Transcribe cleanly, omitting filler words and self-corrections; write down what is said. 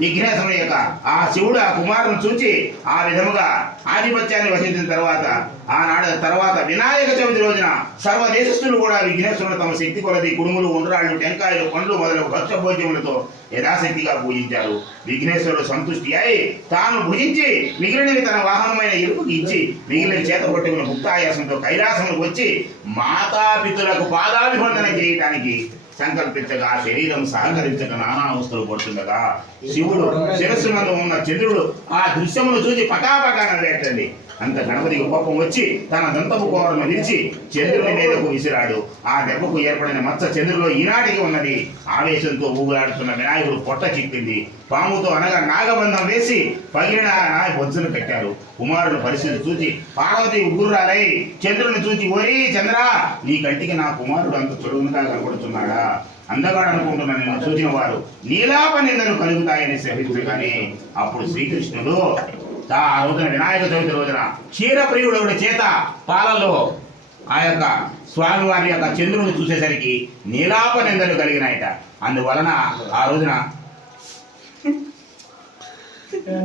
విఘ్నేశ్వరుడు యొక్క ఆ శివుడు ఆ కుమారుని చూచి ఆ విధముగా ఆధిపత్యాన్ని వహించిన తర్వాత వినాయక చవితి రోజున సర్వదేశస్థులు కూడా విఘ్నేశ్వరుడు తమ శక్తి కొలది కుడుములు, ఉండ్రాళ్ళు, టెంకాయలు, పండ్లు మొదలగు భక్ష్య భోజ్యములతో యథాశక్తిగా పూజించారు. విఘ్నేశ్వరుడు సంతుష్టి అయి తాను భుజించి మిగిలినవి తన వాహనమైన ఎరుపుకి ఇచ్చి మిగిలిన చేత కొట్టుకున్న ముక్తాయాసంతో కైలాసములకు వచ్చి మాతాపితులకు పాదాభివందన చేయటానికి సంకల్పించగా శరీరం సహకరించక నానా అవస్థలు పడుతుండగా శివుడు శిరస్సునందు ఉన్న చంద్రుడు ఆ దృశ్యమును చూసి పటాపటా నవ్వేటండి. అంత గణపతికి కోపం వచ్చి తన దంతపు కోరను విరిచి చంద్రుని మీదకు విసిరాడు. ఆ దెబ్బకు ఏర్పడిన మచ్చ చంద్రులో ఈనాటికి ఉన్నది. ఆవేశంతో ఊగులాడుతున్న వినాయకుడు పొట్ట చిక్కింది. పాముతో అనగా నాగబంధం వేసి పగిలిన బొజ్జను కట్టారు. కుమారుడు పరిస్థితి చూచి పార్వతి ఉగ్గురాలై చంద్రుని చూచి, ఓరి చంద్ర, నీ కంటికి నా కుమారుడు అంత చురువుగా కనబడుతున్నాడా? అందగాడు అనుకుంటున్న నిన్ను చూసిన వారు నీలాప నిందలు కలుగుతాయని శపించగానే అప్పుడు శ్రీకృష్ణుడు ఆ రోజున వినాయక చవితి రోజున క్షీరప్రియుడు చేత పాలలో ఆ యొక్క స్వామివారి యొక్క చంద్రుని చూసేసరికి నీలాప నిందలు కలిగినాయట. అందువలన ఆ రోజున